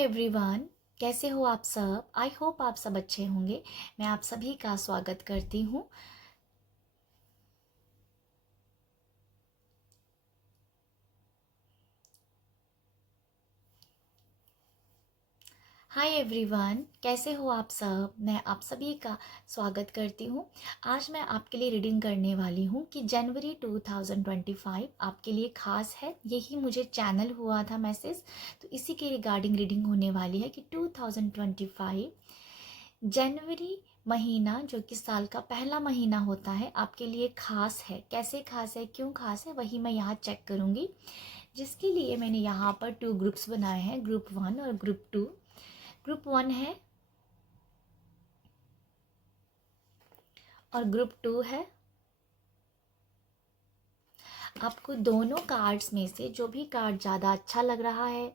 Everyone, कैसे हो आप सब। आई होप आप सब अच्छे होंगे। मैं आप सभी का स्वागत करती हूँ। हाय एवरीवन, कैसे हो आप सब। मैं आप सभी का स्वागत करती हूँ। आज मैं आपके लिए रीडिंग करने वाली हूँ कि जनवरी 2025 आपके लिए ख़ास है। यही मुझे चैनल हुआ था मैसेज, तो इसी के रिगार्डिंग रीडिंग होने वाली है कि 2025 जनवरी महीना, जो कि साल का पहला महीना होता है, आपके लिए ख़ास है। कैसे ख़ास है, क्यों ख़ास है, वही मैं यहाँ चेक करूँगी। जिसके लिए मैंने यहाँ पर 2 ग्रुप्स बनाए हैं, ग्रुप 1 और ग्रुप 2। ग्रुप 1 है और ग्रुप 2 है। आपको दोनों कार्ड्स में से जो भी कार्ड ज़्यादा अच्छा लग रहा है,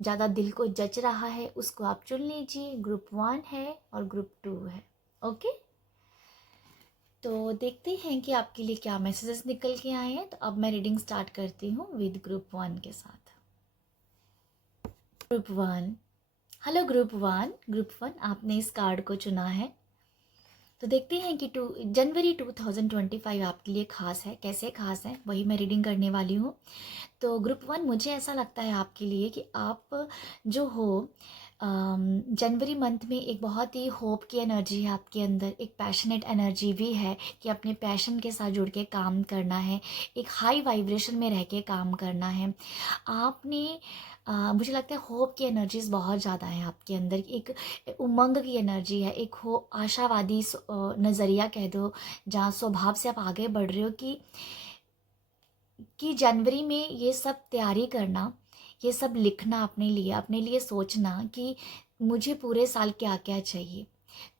ज़्यादा दिल को जच रहा है, उसको आप चुन लीजिए। ग्रुप 1 है और ग्रुप 2 है। ओके, तो देखते हैं कि आपके लिए क्या मैसेजेस निकल के आए हैं। तो अब मैं रीडिंग स्टार्ट करती हूँ विद ग्रुप 1 के साथ। Group 1, hello group 1। ग्रुप 1, आपने इस कार्ड को चुना है। तो देखते हैं कि जनवरी 2025 आपके लिए ख़ास है। कैसे ख़ास है, वही मैं रीडिंग करने वाली हूँ। तो ग्रुप 1, मुझे ऐसा लगता है आपके लिए कि आप जो हो, जनवरी मंथ में एक बहुत ही होप की एनर्जी है आपके अंदर। एक पैशनेट एनर्जी भी है कि अपने पैशन के साथ जुड़ के काम करना है, एक हाई वाइब्रेशन में रह के काम करना है। आपने मुझे लगता है होप की एनर्जीज बहुत ज़्यादा है आपके अंदर। एक उमंग की एनर्जी है, एक हो आशावादी नज़रिया कह दो, जहाँ स्वभाव से आप आगे बढ़ रहे हो कि जनवरी में ये सब तैयारी करना, ये सब लिखना अपने लिए सोचना कि मुझे पूरे साल क्या क्या चाहिए।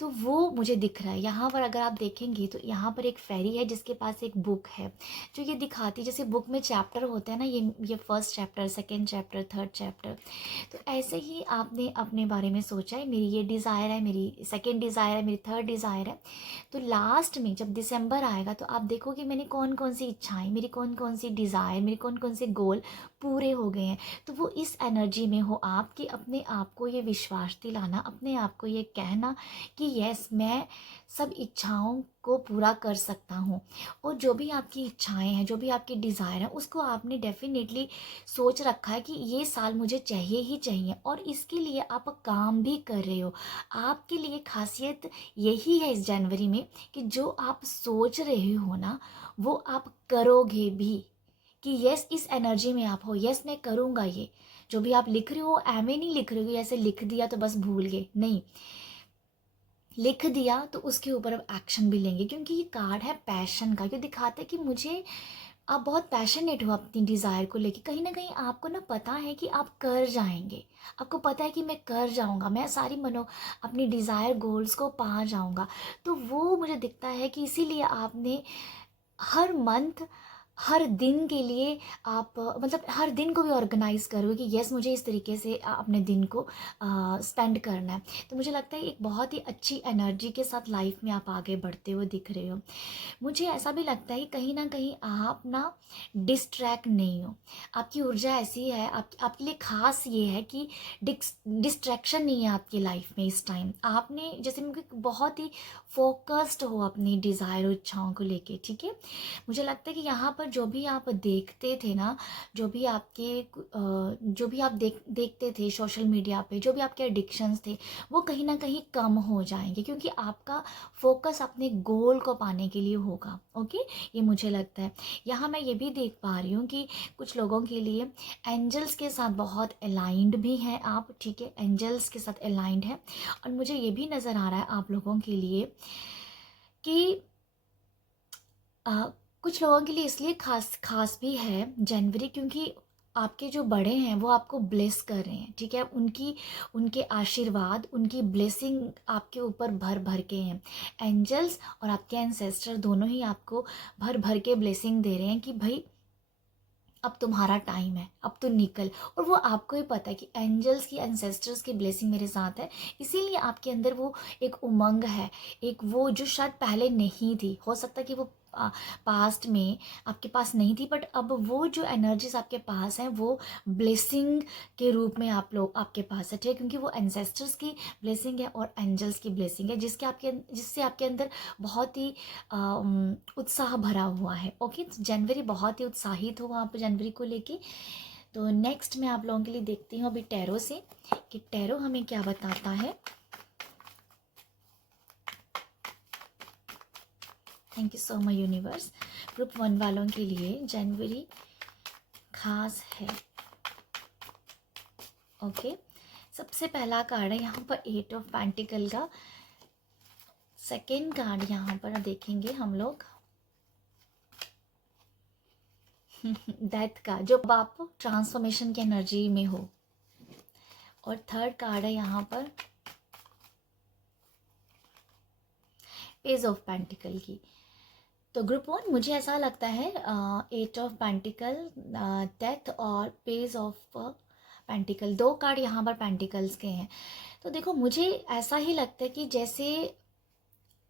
तो वो मुझे दिख रहा है यहाँ पर। अगर आप देखेंगे तो यहाँ पर एक फेरी है जिसके पास एक बुक है, जो ये दिखाती है जैसे बुक में चैप्टर होते हैं ना, ये first chapter, second chapter, third chapter. तो ऐसे ही आपने अपने बारे में सोचा है, मेरी ये डिज़ायर है, मेरी सेकंड डिज़ायर है, मेरी थर्ड डिज़ायर है। तो लास्ट में जब दिसंबर आएगा तो आप देखोगे मैंने कौन कौन सी इच्छाएं, मेरी कौन कौन सी डिज़ायर, मेरे कौन कौन से गोल पूरे हो गए हैं। तो वो इस एनर्जी में हो आप कि अपने आप को ये विश्वास दिलाना, अपने आप को ये कहना कि यस, मैं सब इच्छाओं को पूरा कर सकता हूँ। और जो भी आपकी इच्छाएं हैं, जो भी आपकी डिज़ायर है, उसको आपने डेफिनेटली सोच रखा है कि ये साल मुझे चाहिए ही चाहिए, और इसके लिए आप काम भी कर रहे हो। आपके लिए खासियत यही है इस जनवरी में कि जो आप सोच रहे हो ना, वो आप करोगे भी। कि यस, इस एनर्जी में आप हो, यस मैं करूँगा ये। जो भी आप लिख रहे हो, एम नहीं लिख रहे हो ऐसे लिख दिया तो बस भूल गए, नहीं, लिख दिया तो उसके ऊपर अब एक्शन भी लेंगे। क्योंकि ये कार्ड है पैशन का, ये दिखाता है कि मुझे, आप बहुत पैशनेट हो अपनी डिज़ायर को लेके। कहीं ना कहीं आपको ना पता है कि आप कर जाएंगे, आपको पता है कि मैं कर जाऊंगा, मैं सारी अपनी डिज़ायर गोल्स को पा जाऊंगा। तो वो मुझे दिखता है कि इसीलिए आपने हर मंथ, हर दिन के लिए आप मतलब हर दिन को भी ऑर्गेनाइज करोगे कि यस, मुझे इस तरीके से अपने दिन को स्पेंड करना है। तो मुझे लगता है एक बहुत ही अच्छी एनर्जी के साथ लाइफ में आप आगे बढ़ते हुए दिख रहे हो। मुझे ऐसा भी लगता है कि कहीं ना कहीं आप ना डिस्ट्रैक्ट नहीं हो। आपकी ऊर्जा ऐसी है, आपके लिए खास ये है कि डिस्ट्रैक्शन नहीं है आपकी लाइफ में इस टाइम। आपने जैसे मुझे बहुत ही फोकस्ड हो अपनी डिज़ायर और इच्छाओं को लेके, ठीक है। मुझे लगता है कि यहाँ पर जो भी आप देखते थे ना, जो भी आपके जो भी आप देखते थे सोशल मीडिया पे, जो भी आपके एडिक्शंस थे, वो कहीं ना कहीं कम हो जाएंगे, क्योंकि आपका फोकस अपने गोल को पाने के लिए होगा। ओके, ये मुझे लगता है। यहाँ मैं ये भी देख पा रही हूँ कि कुछ लोगों के लिए एंजल्स के साथ बहुत अलाइंड भी हैं आप, ठीक है, एंजल्स के साथ अलाइंड है। और मुझे ये भी नज़र आ रहा है आप लोगों के लिए कि आ, कुछ लोगों के लिए इसलिए खास खास भी है जनवरी, क्योंकि आपके जो बड़े हैं वो आपको ब्लेस कर रहे हैं, ठीक है। उनके आशीर्वाद, उनकी ब्लेसिंग आपके ऊपर भर भर के हैं। एंजल्स और आपके एंसेस्टर दोनों ही आपको भर भर के ब्लेसिंग दे रहे हैं कि भाई अब तुम्हारा टाइम है, अब तो निकल। और वो आपको ही पता है कि एंजल्स की, एंसेस्टर्स की ब्लेसिंग मेरे साथ है, इसीलिए आपके अंदर वो एक उमंग है, एक वो जो शायद पहले नहीं थी। हो सकता है कि वो पास्ट में आपके पास नहीं थी, बट अब वो जो एनर्जीज आपके पास हैं वो ब्लेसिंग के रूप में आपके पास है, ठीक है, क्योंकि वो एंसेस्टर्स की ब्लेसिंग है और एंजल्स की ब्लेसिंग है, जिससे आपके अंदर बहुत ही उत्साह भरा हुआ है। ओके, तो जनवरी बहुत ही उत्साहित हो आप जनवरी को लेके। तो नेक्स्ट मैं आप लोगों के लिए देखती हूँ अभी टैरो से कि टैरो हमें क्या बताता है। Thank you so much universe. Group 1 वालों के लिए जनवरी खास है। ओके, सबसे पहला कार्ड है यहाँ पर 8 ऑफ पेंटिकल का। सेकेंड कार्ड यहाँ पर देखेंगे हम लोग डेथ का, जो आप ट्रांसफॉर्मेशन की एनर्जी में हो। और थर्ड कार्ड है यहाँ पर पेज ऑफ पेंटिकल की। तो ग्रुप 1 मुझे ऐसा लगता है 8 ऑफ पेंटिकल, डेथ और पेज ऑफ पेंटिकल, 2 कार्ड यहाँ पर पेंटिकल्स के हैं। तो देखो मुझे ऐसा ही लगता है कि जैसे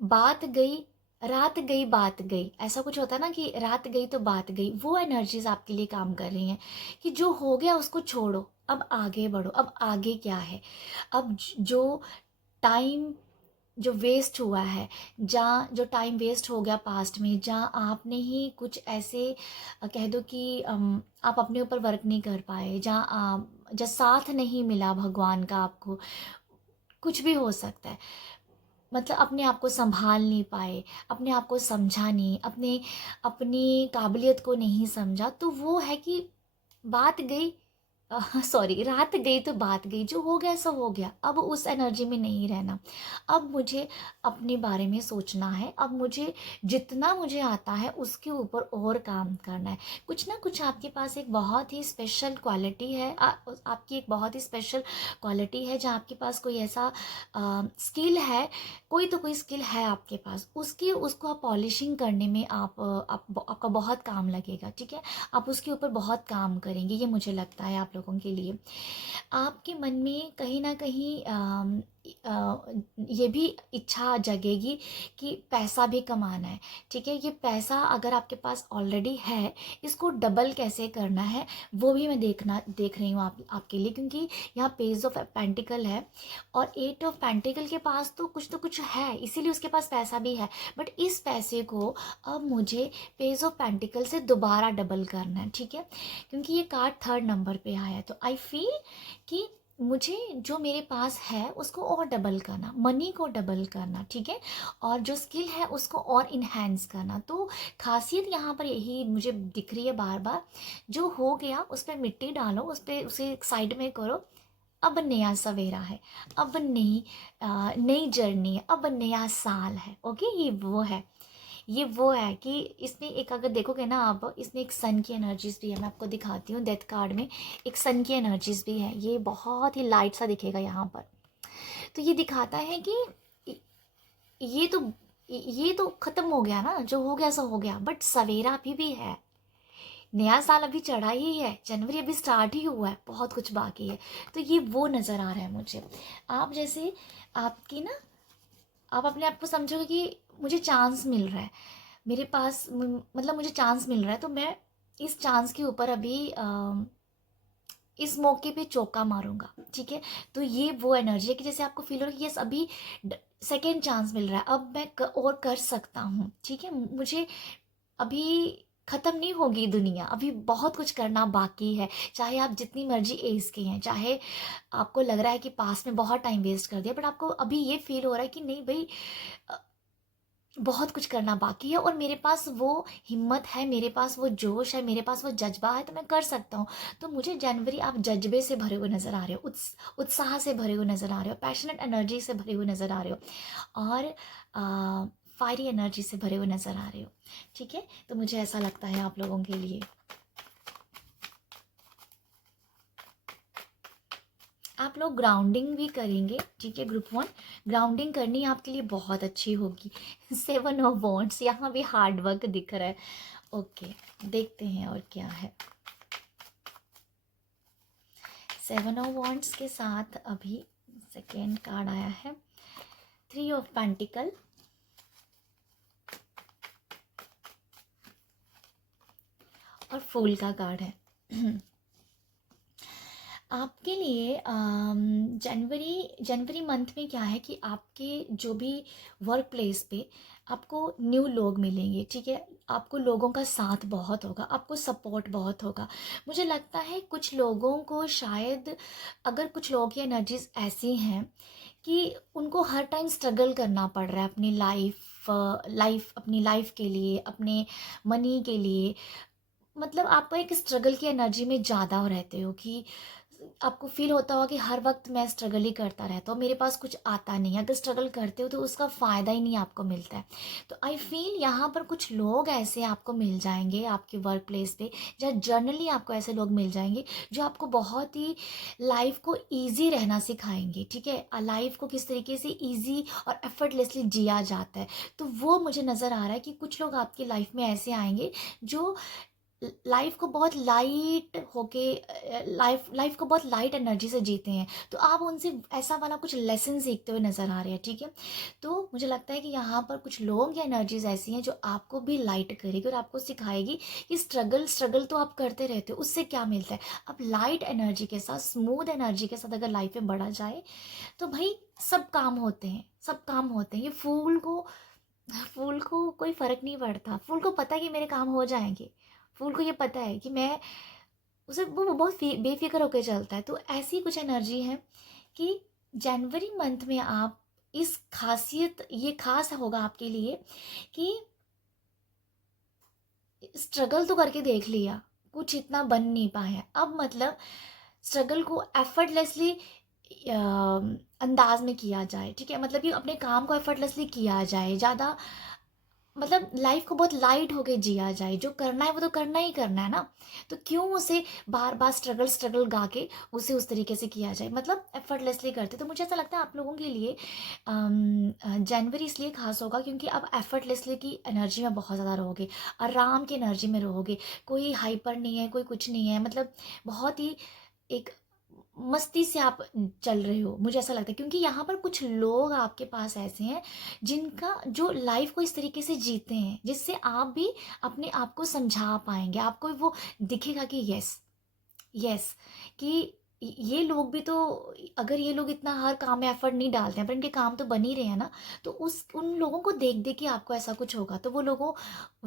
बात गई, रात गई बात गई, ऐसा कुछ होता है ना कि रात गई तो बात गई, वो एनर्जीज आपके लिए काम कर रही हैं कि जो हो गया उसको छोड़ो, अब आगे बढ़ो। अब आगे क्या है, अब जो टाइम जो वेस्ट हुआ है, जहाँ जो टाइम वेस्ट हो गया पास्ट में, जहाँ आपने ही कुछ ऐसे कह दो कि आप अपने ऊपर वर्क नहीं कर पाए, जहाँ साथ नहीं मिला भगवान का आपको, कुछ भी हो सकता है, मतलब अपने आप को संभाल नहीं पाए, अपने आप को समझा नहीं, अपनी काबिलियत को नहीं समझा, तो वो है कि बात गई, सॉरी, रात गई तो बात गई, जो हो गया सो हो गया, अब उस एनर्जी में नहीं रहना। अब मुझे अपने बारे में सोचना है, अब मुझे जितना मुझे आता है उसके ऊपर और काम करना है। कुछ ना कुछ आपके पास एक बहुत ही स्पेशल क्वालिटी है, आपकी एक बहुत ही स्पेशल क्वालिटी है, जहाँ आपके पास कोई ऐसा स्किल है, कोई तो कोई स्किल है आपके पास, उसको आप पॉलिशिंग करने में आपका बहुत काम लगेगा, ठीक है, आप उसके ऊपर बहुत काम करेंगे, ये मुझे लगता है आप लोगों के लिए। आपके मन में कहीं ना कहीं ये भी इच्छा जगेगी कि पैसा भी कमाना है, ठीक है, ये पैसा अगर आपके पास ऑलरेडी है, इसको डबल कैसे करना है वो भी मैं देख रही हूँ आपके लिए, क्योंकि यहाँ पेज ऑफ पेंटिकल है और 8 ऑफ पेंटिकल के पास तो कुछ है, इसीलिए उसके पास पैसा भी है, बट इस पैसे को अब मुझे पेज ऑफ पेंटिकल से दोबारा डबल करना है, ठीक है, क्योंकि ये कार्ड 3rd नंबर पे आया है। तो आई फील कि मुझे जो मेरे पास है उसको और डबल करना, मनी को डबल करना, ठीक है, और जो स्किल है उसको और इन्हेंस करना। तो खासियत यहाँ पर यही मुझे दिख रही है बार बार, जो हो गया उस पर मिट्टी डालो, उसे साइड में करो, अब नया सवेरा है, अब नई जर्नी है, अब नया साल है। ओके, ये वो है कि इसमें एक, अगर देखोगे ना आप, इसमें एक सन की एनर्जीज भी है, मैं आपको दिखाती हूँ, डेथ कार्ड में एक सन की एनर्जीज भी है, ये बहुत ही लाइट सा दिखेगा यहाँ पर। तो ये दिखाता है कि ये तो ये तो खत्म हो गया ना, जो हो गया सो हो गया, बट सवेरा अभी भी है, नया साल अभी चढ़ा ही है, जनवरी अभी स्टार्ट ही हुआ है, बहुत कुछ बाकी है। तो ये वो नज़र आ रहा है मुझे। आप जैसे आपकी ना, आप अपने आप को समझोगे कि मुझे चांस मिल रहा है, मेरे पास मतलब मुझे चांस मिल रहा है, तो मैं इस चांस के ऊपर अभी इस मौके पे चौका मारूंगा, ठीक है। तो ये वो एनर्जी है कि जैसे आपको फील हो रहा है कि यस अभी सेकेंड चांस मिल रहा है, अब मैं और कर सकता हूँ, ठीक है, मुझे अभी ख़त्म नहीं होगी दुनिया, अभी बहुत कुछ करना बाकी है, चाहे आप जितनी मर्जी एज के हैं, चाहे आपको लग रहा है कि पास में बहुत टाइम वेस्ट कर दिया, बट आपको अभी ये फील हो रहा है कि नहीं भाई, बहुत कुछ करना बाकी है और मेरे पास वो हिम्मत है, मेरे पास वो जोश है, मेरे पास वो जज्बा है, तो मैं कर सकता हूँ। तो मुझे जनवरी आप जज्बे से भरे हुए नज़र आ रहे हो, उत्साह से भरे हुए नज़र आ रहे हो, पैशनेट एनर्जी से भरे हुए नज़र आ रहे हो, और फायरी एनर्जी से भरे हुए नज़र आ रहे हो, ठीक है। तो मुझे ऐसा लगता है आप लोगों के लिए। आप लोग ग्राउंडिंग भी करेंगे, ठीक है, ग्रुप 1 ग्राउंडिंग करनी आपके लिए बहुत अच्छी होगी। 7 ऑफ वॉन्ड्स, यहाँ भी हार्ड वर्क दिख रहा है। ओके, देखते हैं और क्या है। 7 ऑफ वॉन्ड्स के साथ अभी सेकेंड कार्ड आया है 3 ऑफ पेंटिकल, और फूल का कार्ड है। आपके लिए जनवरी जनवरी मंथ में क्या है कि आपके जो भी वर्क प्लेस पे आपको न्यू लोग मिलेंगे, ठीक है। आपको लोगों का साथ बहुत होगा, आपको सपोर्ट बहुत होगा। मुझे लगता है कुछ लोगों को शायद, अगर कुछ लोगों की एनर्जीज ऐसी हैं कि उनको हर टाइम स्ट्रगल करना पड़ रहा है अपनी अपनी लाइफ के लिए, अपने मनी के लिए। मतलब आप एक स्ट्रगल की एनर्जी में ज़्यादा रहते हो कि आपको फील होता होगा कि हर वक्त मैं स्ट्रगल ही करता रहता हूँ, मेरे पास कुछ आता नहीं है। अगर स्ट्रगल करते हो तो उसका फ़ायदा ही नहीं आपको मिलता है। तो आई फील यहाँ पर कुछ लोग ऐसे आपको मिल जाएंगे आपके वर्क प्लेस पे, जहाँ जर्नली आपको ऐसे लोग मिल जाएंगे जो आपको बहुत ही लाइफ को ईजी रहना सिखाएंगे, ठीक है। लाइफ को किस तरीके से ईजी और एफर्टलेसली जिया जाता है। तो वो मुझे नज़र आ रहा है कि कुछ लोग आपकी लाइफ में ऐसे आएंगे जो लाइफ को बहुत लाइट होके लाइफ लाइफ को बहुत लाइट एनर्जी से जीते हैं। तो आप उनसे ऐसा वाला कुछ लेसन सीखते हुए नज़र आ रहे हैं, ठीक है। तो मुझे लगता है कि यहाँ पर कुछ लोग या एनर्जीज ऐसी हैं जो आपको भी लाइट करेगी और आपको सिखाएगी कि स्ट्रगल स्ट्रगल तो आप करते रहते हो, उससे क्या मिलता है। अब लाइट एनर्जी के साथ, स्मूथ एनर्जी के साथ अगर लाइफ में बढ़ा जाए तो भाई सब काम होते हैं, सब काम होते हैं। ये फूल को कोई फर्क नहीं पड़ता। फूल को पता है कि मेरे काम हो जाएंगे। फूल को ये पता है कि मैं उसे वो बहुत बेफिक्र होकर चलता है। तो ऐसी कुछ एनर्जी है कि जनवरी मंथ में आप इस खासियत, ये खास होगा आपके लिए कि स्ट्रगल तो करके देख लिया, कुछ इतना बन नहीं पाया, अब मतलब स्ट्रगल को एफर्टलेसली अंदाज में किया जाए, ठीक है। मतलब कि अपने काम को एफर्टलेसली किया जाए, ज़्यादा मतलब लाइफ को बहुत लाइट होके जिया जाए। जो करना है वो तो करना ही करना है ना, तो क्यों उसे बार बार स्ट्रगल स्ट्रगल गा के उसे उस तरीके से किया जाए, मतलब एफर्टलेसली करते। तो मुझे ऐसा लगता है आप लोगों के लिए जनवरी इसलिए खास होगा क्योंकि आप एफर्टलेसली की एनर्जी में बहुत ज़्यादा रहोगे, आराम की एनर्जी में रहोगे। कोई हाइपर नहीं है, कोई कुछ नहीं है, मतलब बहुत ही एक मस्ती से आप चल रहे हो, मुझे ऐसा लगता है। क्योंकि यहाँ पर कुछ लोग आपके पास ऐसे हैं जिनका जो लाइफ को इस तरीके से जीते हैं जिससे आप भी अपने आप को समझा पाएंगे। आपको वो दिखेगा कि यस, यस, कि ये लोग भी तो, अगर ये लोग इतना हर काम में एफर्ट नहीं डालते हैं पर इनके काम तो बन ही रहे हैं ना, तो उस उन लोगों को देख देख के आपको ऐसा कुछ होगा। तो वो लोगों,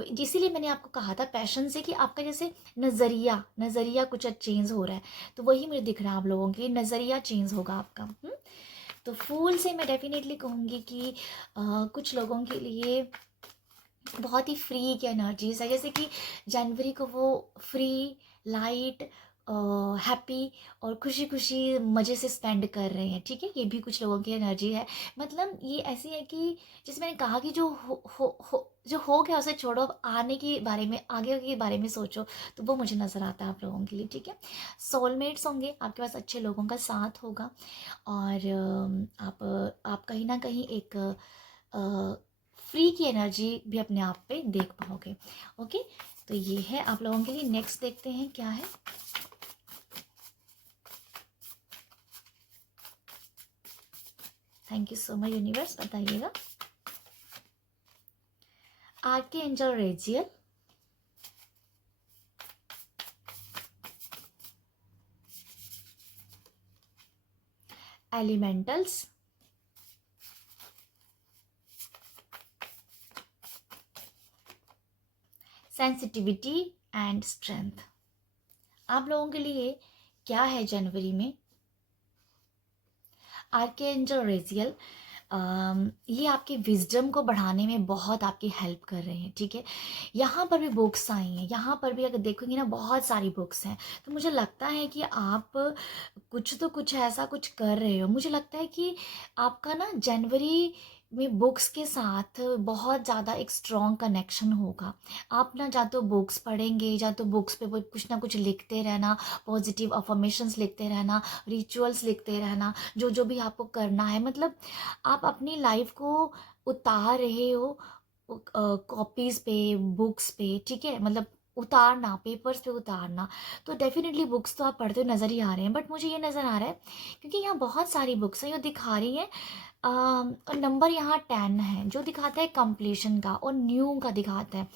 इसीलिए मैंने आपको कहा था पैशन से कि आपका जैसे नज़रिया नज़रिया कुछ चेंज हो रहा है। तो वही मुझे दिख रहा है आप लोगों के नज़रिया चेंज होगा आपका। तो फूल से मैं डेफिनेटली कहूँगी कि कुछ लोगों के लिए बहुत ही फ्री की एनर्जीज है, जैसे कि जनवरी को वो फ्री, लाइट, हैप्पी और खुशी खुशी मज़े से स्पेंड कर रहे हैं, ठीक है। ये भी कुछ लोगों की एनर्जी है। मतलब ये ऐसी है कि जैसे मैंने कहा कि जो हो गया उसे छोड़ो, अब आने के बारे में, आगे के बारे में सोचो। तो वो मुझे नज़र आता है आप लोगों के लिए, ठीक है। सोलमेट्स होंगे आपके पास, अच्छे लोगों का साथ होगा। और आप कहीं ना कहीं एक फ्री की एनर्जी भी अपने आप पे देख पाओगे। ओके, तो ये है आप लोगों के लिए। नेक्स्ट देखते हैं क्या है। Thank you so much universe, बताइएगा। Archangel Raziel, elementals, sensitivity and strength. आप लोगों के लिए क्या है जनवरी में। आर्कएंजल रेजियल, ये आपके विजडम को बढ़ाने में बहुत आपकी हेल्प कर रहे हैं, ठीक है। यहाँ पर भी बुक्स आई हैं, यहाँ पर भी अगर देखोगे ना बहुत सारी बुक्स हैं। तो मुझे लगता है कि आप कुछ तो कुछ ऐसा कुछ कर रहे हो। मुझे लगता है कि आपका ना जनवरी में बुक्स के साथ बहुत ज़्यादा एक स्ट्रॉन्ग कनेक्शन होगा। आप ना या तो बुक्स पढ़ेंगे या तो बुक्स पे वो कुछ ना कुछ लिखते रहना, पॉजिटिव अफर्मेशंस लिखते रहना, रिचुअल्स लिखते रहना, जो जो भी आपको करना है। मतलब आप अपनी लाइफ को उतार रहे हो कॉपीज़ पे, बुक्स पे, ठीक है। मतलब उतारना, पेपर्स पे उतारना। तो डेफिनेटली बुक्स तो आप पढ़ते हुए नज़र ही आ रहे हैं, बट मुझे ये नज़र आ रहा है क्योंकि यहाँ बहुत सारी बुक्स हैं जो दिखा रही हैं और नंबर यहाँ 10 है जो दिखाता है कंप्लीशन का और न्यू का दिखाता है।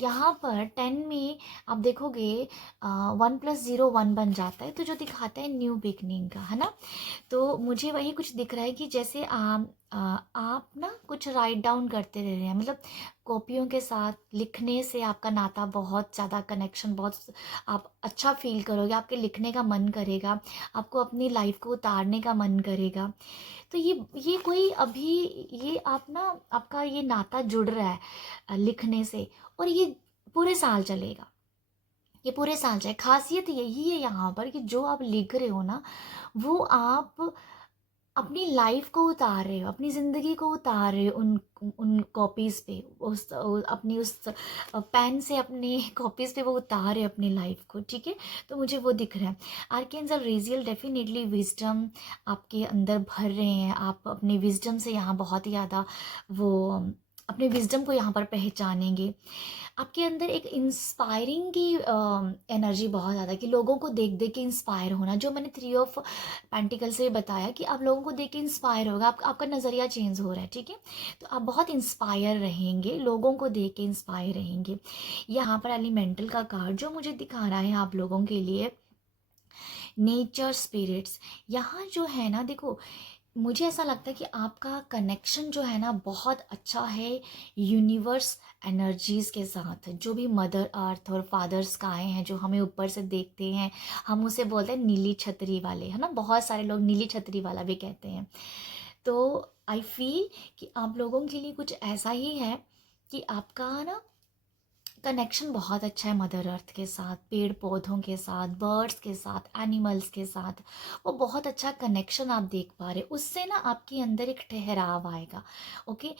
यहाँ पर 10 में आप देखोगे 1+0 1 बन जाता है, तो जो दिखाता है न्यू बिगनिंग का, है ना। तो मुझे वही कुछ दिख रहा है कि जैसे आप ना कुछ राइट डाउन करते रह रहे हैं, मतलब कॉपियों के साथ लिखने से आपका नाता बहुत ज़्यादा कनेक्शन, बहुत आप अच्छा फील करोगे, आपके लिखने का मन करेगा, आपको अपनी लाइफ को उतारने का मन करेगा। तो ये कोई अभी ये आप ना आपका ये नाता जुड़ रहा है लिखने से, और ये पूरे साल चलेगा, ये पूरे साल चाहे। खासियत यही है यहाँ पर कि जो आप लिख रहे हो ना, वो आप अपनी लाइफ को उतार रहे हो, अपनी ज़िंदगी को उतार रहे हो उन उन कॉपीज़ पे, अपनी उस पेन से अपने कॉपीज़ पे वो उतार रहे हो अपनी लाइफ को, ठीक है। तो मुझे वो दिख रहा है। आर्कैंजल रेजियल डेफिनेटली विजडम आपके अंदर भर रहे हैं, आप अपने विजडम से यहाँ बहुत ही ज़्यादा वो अपने विजडम को यहाँ पर पहचानेंगे। आपके अंदर एक इंस्पायरिंग की एनर्जी बहुत ज़्यादा, कि लोगों को देख देख के इंस्पायर होना, जो मैंने 3 ऑफ पेंटिकल से बताया कि आप लोगों को देख के इंस्पायर होगा, आपका नज़रिया चेंज हो रहा है, ठीक है। तो आप बहुत इंस्पायर रहेंगे, लोगों को देख के इंस्पायर रहेंगे। यहाँ पर एलिमेंटल का कार्ड जो मुझे दिखा रहा है आप लोगों के लिए, नेचर स्पिरिट्स। यहाँ जो है ना, देखो मुझे ऐसा लगता है कि आपका कनेक्शन जो है ना बहुत अच्छा है यूनिवर्स एनर्जीज़ के साथ। जो भी मदर अर्थ और फादर स्काई हैं जो हमें ऊपर से देखते हैं, हम उसे बोलते हैं नीली छतरी वाले, है ना। बहुत सारे लोग नीली छतरी वाला भी कहते हैं। तो आई फील कि आप लोगों के लिए कुछ ऐसा ही है कि आपका ना कनेक्शन बहुत अच्छा है मदर अर्थ के साथ, पेड़ पौधों के साथ, बर्ड्स के साथ, एनिमल्स के साथ। वो बहुत अच्छा कनेक्शन आप देख पा रहे, उससे ना आपके अंदर एक ठहराव आएगा। ओके,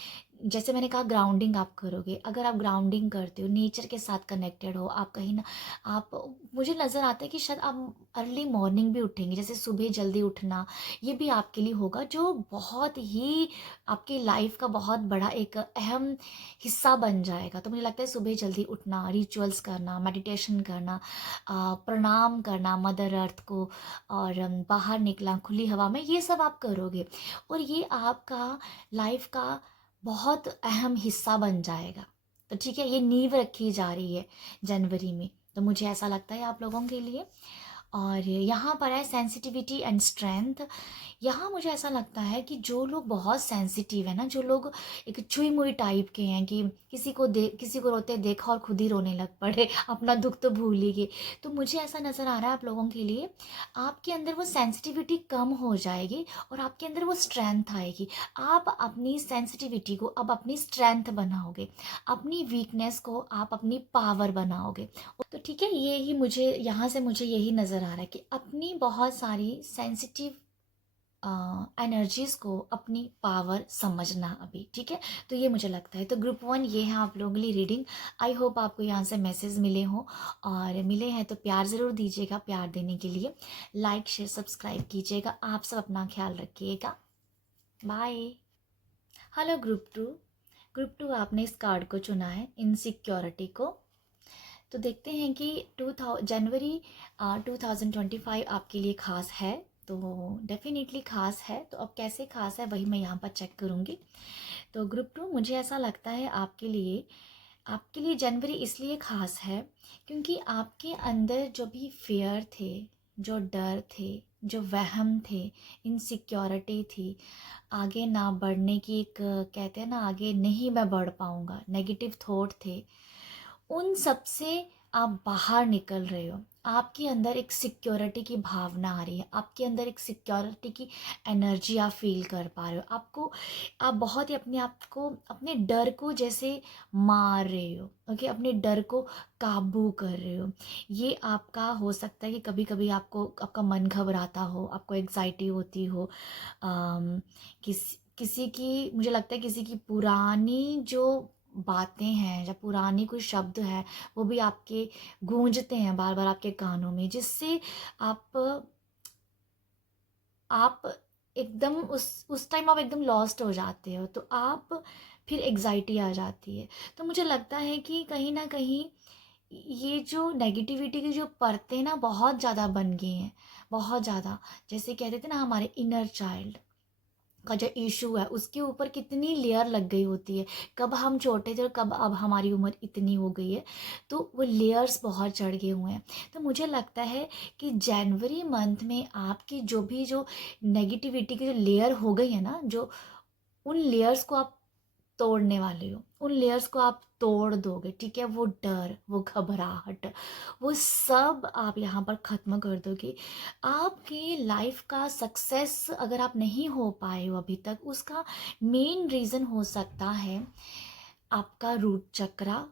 जैसे मैंने कहा ग्राउंडिंग आप करोगे, अगर आप ग्राउंडिंग करते हो, नेचर के साथ कनेक्टेड हो, आप कहीं ना आप, मुझे नज़र आता है कि शायद आप अर्ली मॉर्निंग भी उठेंगे, जैसे सुबह जल्दी उठना, ये भी आपके लिए होगा, जो बहुत ही आपकी लाइफ का बहुत बड़ा एक अहम हिस्सा बन जाएगा। तो मुझे लगता है सुबह जल्दी उठना, रिचुअल्स करना, मेडिटेशन करना, प्रणाम करना मदर अर्थ को, और बाहर निकला खुली हवा में, ये सब आप करोगे, और ये आपका लाइफ का बहुत अहम हिस्सा बन जाएगा। तो ठीक है, ये नींव रखी जा रही है जनवरी में, तो मुझे ऐसा लगता है आप लोगों के लिए। और यहाँ पर है सेंसिटिविटी एंड स्ट्रेंथ। यहाँ मुझे ऐसा लगता है कि जो लोग बहुत सेंसिटिव है ना, जो लोग एक छुई मुई टाइप के हैं, कि किसी को रोते देखा और खुद ही रोने लग पड़े, अपना दुख तो भूल ही गए, तो मुझे ऐसा नज़र आ रहा है आप लोगों के लिए आपके अंदर वो सेंसिटिविटी कम हो जाएगी और आपके अंदर वो स्ट्रेंथ आएगी। आप अपनी सेंसिटिविटी को अब अपनी स्ट्रेंथ बनाओगे, अपनी वीकनेस को आप अपनी पावर बनाओगे। तो ठीक है, ये ही मुझे यहाँ से मुझे यही नज़र आ रहा है कि अपनी बहुत सारी सेंसिटिव एनर्जीज़ को अपनी पावर समझना अभी, ठीक है। तो ये मुझे लगता है। तो ग्रुप 1 ये है आप लोगों के लिए रीडिंग। आई होप आपको यहाँ से मैसेज मिले हों, और मिले हैं तो प्यार ज़रूर दीजिएगा। प्यार देने के लिए लाइक शेयर सब्सक्राइब कीजिएगा। आप सब अपना ख्याल रखिएगा। बाय। Hello group 2। ग्रुप 2 आपने इस कार्ड को चुना है, इनसिक्योरिटी को। तो देखते हैं कि जनवरी 2025 आपके लिए ख़ास है, तो डेफिनेटली ख़ास है। तो अब कैसे ख़ास है वही मैं यहाँ पर चेक करूँगी। तो ग्रुप 2 मुझे ऐसा लगता है आपके लिए जनवरी इसलिए ख़ास है क्योंकि आपके अंदर जो भी फियर थे, जो डर थे, जो वहम थे, इनसिक्योरिटी थी, आगे ना बढ़ने की एक कहते हैं ना, आगे नहीं मैं बढ़ पाऊँगा, नेगेटिव थॉट थे, उन सब से आप बाहर निकल रहे हो। आपके अंदर एक सिक्योरिटी की भावना आ रही है, आपके अंदर एक सिक्योरिटी की एनर्जी आप फील कर पा रहे हो। आप बहुत ही अपने आप को, अपने डर को जैसे मार रहे हो, ओके, अपने डर को काबू कर रहे हो। ये आपका हो सकता है कि कभी कभी आपका मन घबराता हो, आपको एग्जाइटी होती हो, अम, किसी की, मुझे लगता है किसी की पुरानी जो बातें हैं या पुरानी कोई शब्द है, वो भी आपके गूंजते हैं बार बार आपके कानों में, जिससे आप आप एकदम उस टाइम आप एकदम लॉस्ट हो जाते हो, तो आप फिर एग्जाइटी आ जाती है। तो मुझे लगता है कि कहीं ना कहीं ये जो नेगेटिविटी की जो परतें ना बहुत ज़्यादा बन गई हैं, बहुत ज़्यादा, जैसे कहते थे ना हमारे इनर चाइल्ड, का जो इशू है उसके ऊपर कितनी लेयर लग गई होती है, कब हम छोटे थे और कब अब हमारी उम्र इतनी हो गई है, तो वो लेयर्स बहुत चढ़ गए हुए हैं। तो मुझे लगता है कि जनवरी मंथ में आपकी जो नेगेटिविटी की जो लेयर हो गई है ना, जो उन लेयर्स को आप तोड़ने वाले हो, उन लेयर्स को आप तोड़ दोगे, ठीक है। वो डर, वो घबराहट, वो सब आप यहाँ पर ख़त्म कर दोगे। आपकी लाइफ का सक्सेस अगर आप नहीं हो पाए हो अभी तक, उसका मेन रीज़न हो सकता है आपका रूट चक्रा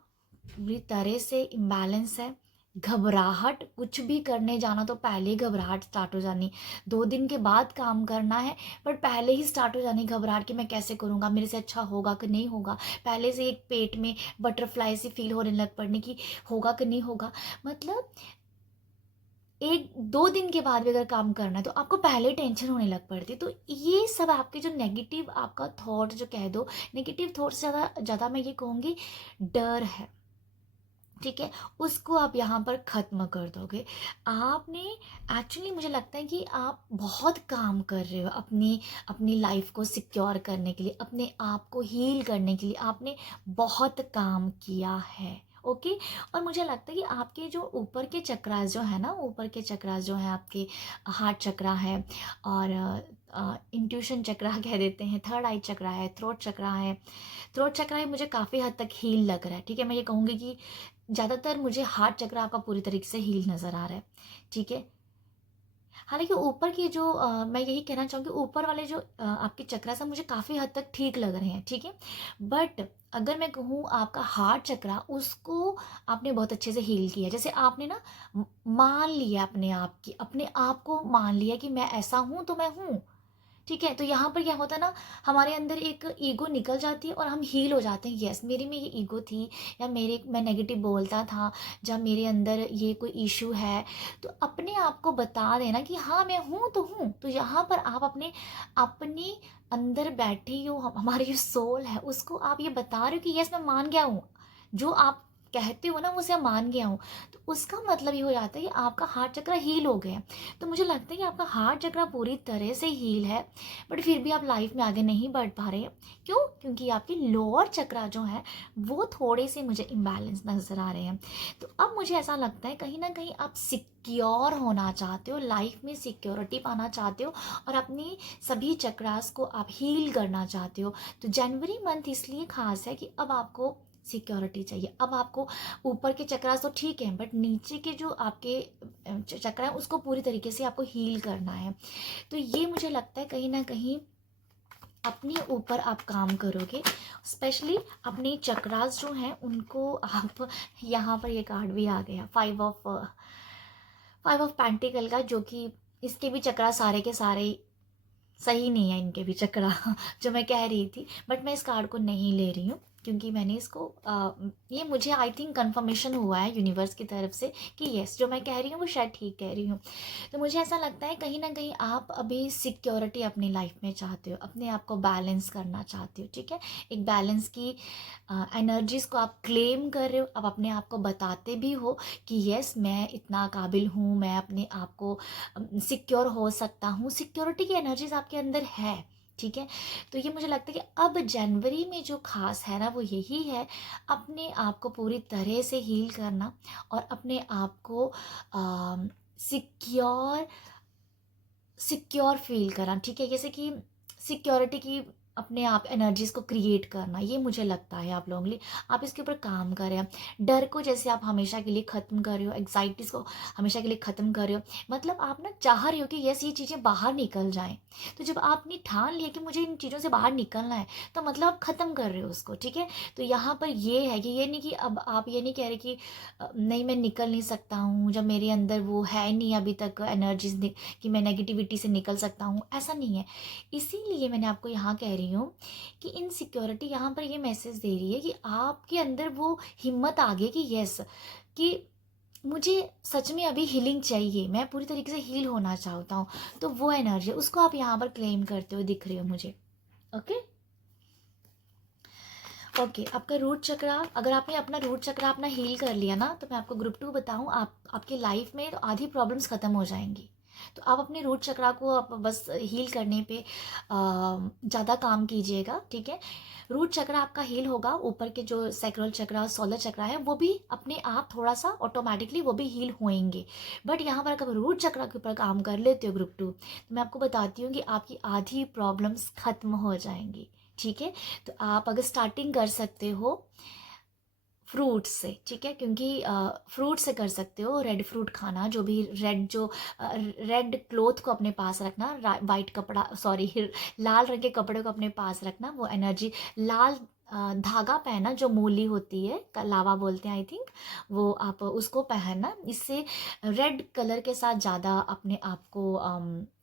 पूरी तरह से इम्बैलेंस है। घबराहट, कुछ भी करने जाना तो पहले ही घबराहट स्टार्ट हो जानी, 2 दिन के बाद काम करना है पर पहले ही स्टार्ट हो जानी घबराहट कि मैं कैसे करूँगा, मेरे से अच्छा होगा कि नहीं होगा। पहले से एक पेट में बटरफ्लाई सी फील होने लग पड़ने की होगा कि नहीं होगा। मतलब 1-2 दिन के बाद भी अगर काम करना है तो आपको पहले ही टेंशन होने लग पड़ती है। तो ये सब आपके जो नेगेटिव आपका थॉट जो कह दो, नेगेटिव थॉट से ज़्यादा ज़्यादा मैं ये कहूँगी डर है, ठीक है। उसको आप यहाँ पर ख़त्म कर दोगे। आपने एक्चुअली मुझे लगता है कि आप बहुत काम कर रहे हो अपनी अपनी लाइफ को सिक्योर करने के लिए, अपने आप को हील करने के लिए आपने बहुत काम किया है, ओके। और मुझे लगता है कि आपके जो ऊपर के चक्रास जो है ना, ऊपर के चक्रास जो है आपके हार्ट चक्रा है और इंट्यूशन चक्रा कह देते हैं, थर्ड आई चक्रा है, थ्रोट चक्रा है। थ्रोट चक्रा ही मुझे काफ़ी हद तक हील लग रहा है, ठीक है। मैं ये कहूँगी कि ज़्यादातर मुझे हार्ट चक्र आपका पूरी तरीके से हील नज़र आ रहा है, ठीक है। हालाँकि ऊपर की जो मैं यही कहना चाहूँगी ऊपर वाले जो आपके चक्रास हैं मुझे काफ़ी हद तक ठीक लग रहे हैं, ठीक है। बट अगर मैं कहूँ आपका हार्ट चक्रा उसको आपने बहुत अच्छे से हील किया। जैसे आपने ना मान लिया अपने आप को मान लिया कि मैं ऐसा हूँ तो मैं हूँ, ठीक है। तो यहाँ पर क्या होता है ना, हमारे अंदर एक ईगो निकल जाती है और हम हील हो जाते हैं। यस, मेरे में ये ईगो थी या मैं नेगेटिव बोलता था, जब मेरे अंदर ये कोई इशू है, तो अपने आप को बता देना कि हाँ मैं हूँ तो हूँ। तो यहाँ पर आप अपने अपने अंदर बैठी हो हमारी जो सोल है उसको आप ये बता रहे हो कि यस मैं मान गया हूँ, जो आप कहते हो ना वो से मान गया हूँ। तो उसका मतलब ये हो जाता है कि आपका हार्ट चक्र हील हो गया। तो मुझे लगता है कि आपका हार्ट चक्र पूरी तरह से हील है, बट फिर भी आप लाइफ में आगे नहीं बढ़ पा रहे हैं। क्यों? क्योंकि आपके लोअर चक्र जो है वो थोड़े से मुझे इम्बैलेंस नज़र आ रहे हैं। तो अब मुझे ऐसा लगता है कहीं ना कहीं आप सिक्योर होना चाहते हो, लाइफ में सिक्योरिटी पाना चाहते हो और अपनी सभी चक्रास को आप हील करना चाहते हो। तो जनवरी मंथ इसलिए खास है कि अब आपको सिक्योरिटी चाहिए। अब आपको ऊपर के चक्रास तो ठीक है, बट नीचे के जो आपके चक्र है उसको पूरी तरीके से आपको हील करना है। तो ये मुझे लगता है कहीं ना कहीं अपने ऊपर आप काम करोगे, स्पेशली अपने चक्रास जो हैं उनको आप यहाँ पर ये कार्ड भी आ गया, फाइव ऑफ पेंटिकल का, जो कि इसके भी चक्रा सारे के सारे सही नहीं है, इनके भी चक्रा जो मैं कह रही थी। बट मैं इस कार्ड को नहीं ले रही हूँ क्योंकि मैंने इसको ये मुझे आई थिंक कंफर्मेशन हुआ है यूनिवर्स की तरफ से कि यस जो मैं कह रही हूँ वो शायद ठीक कह रही हूँ। तो मुझे ऐसा लगता है कहीं ना कहीं आप अभी सिक्योरिटी अपनी लाइफ में चाहते हो, अपने आप को बैलेंस करना चाहते हो, ठीक है। एक बैलेंस की एनर्जीज़ को आप क्लेम कर रहे हो, आप अपने आप को बताते भी हो कि यस मैं इतना काबिल हूँ, मैं अपने आप को सिक्योर हो सकता हूँ, सिक्योरिटी की एनर्जीज आपके अंदर है, ठीक है। तो ये मुझे लगता है कि अब जनवरी में जो खास है ना वो यही है, अपने आप को पूरी तरह से हील करना और अपने आप को सिक्योर सिक्योर फील करना, ठीक है। जैसे कि सिक्योरिटी की अपने आप एनर्जीज को क्रिएट करना, ये मुझे लगता है आप लोगों के लिए आप इसके ऊपर काम कर रहे हैं। डर को जैसे आप हमेशा के लिए ख़त्म कर रहे हो, एग्जाइटीज़ को हमेशा के लिए ख़त्म कर रहे हो, मतलब आप ना चाह रहे हो कि यस ये चीज़ें बाहर निकल जाएं। तो जब आपने ठान लिया कि मुझे इन चीज़ों से बाहर निकलना है तो मतलब आप ख़त्म कर रहे हो उसको, ठीक है। तो यहाँ पर ये है कि ये नहीं कि अब आप ये नहीं कह रहे कि नहीं मैं निकल नहीं सकता हूँ, जब मेरे अंदर वो है नहीं अभी तक एनर्जीज कि मैं नेगेटिविटी से निकल सकता हूँ, ऐसा नहीं है। इसीलिए मैंने आपको यहाँ कह रही हूँ कि इनसिक्योरिटी यहाँ पर ये मैसेज दे रही है कि आपके अंदर वो हिम्मत आ गई कि यस कि मुझे सच में अभी हीलिंग चाहिए, मैं पूरी तरीके से हील होना चाहता हूँ। तो वो एनर्जी उसको आप यहाँ पर क्लेम करते हुए दिख रहे हो मुझे, ओके। ओके आपका रूट चक्रा, अगर आपने अपना रूट चक्रा अपना हील कर लिया ना, तो मैं आपको ग्रुप 2 बताऊँ, आपकी लाइफ में तो आधी प्रॉब्लम्स ख़त्म हो जाएंगी। तो आप अपने रूट चक्रा को आप बस हील करने पे ज़्यादा काम कीजिएगा, ठीक है। रूट चक्रा आपका हील होगा, ऊपर के जो सैक्रल चक्रा, सोलर चक्रा है, वो भी अपने आप थोड़ा सा ऑटोमेटिकली वो भी हील होएंगे। बट यहाँ पर अगर रूट चक्रा के ऊपर काम कर लेते हो ग्रुप 2, तो मैं आपको बताती हूँ कि आपकी आधी प्रॉब्लम्स खत्म हो जाएंगी, ठीक है। तो आप अगर स्टार्टिंग कर सकते हो फ्रूट से, ठीक है, क्योंकि फ्रूट से कर सकते हो। रेड फ्रूट खाना, जो भी रेड, जो रेड क्लोथ को अपने पास रखना, वाइट कपड़ा, सॉरी लाल रंग के कपड़े को अपने पास रखना, वो एनर्जी, लाल धागा पहना, जो मूली होती है, लावा बोलते हैं आई थिंक, वो आप उसको पहनना। इससे रेड कलर के साथ ज़्यादा अपने आप को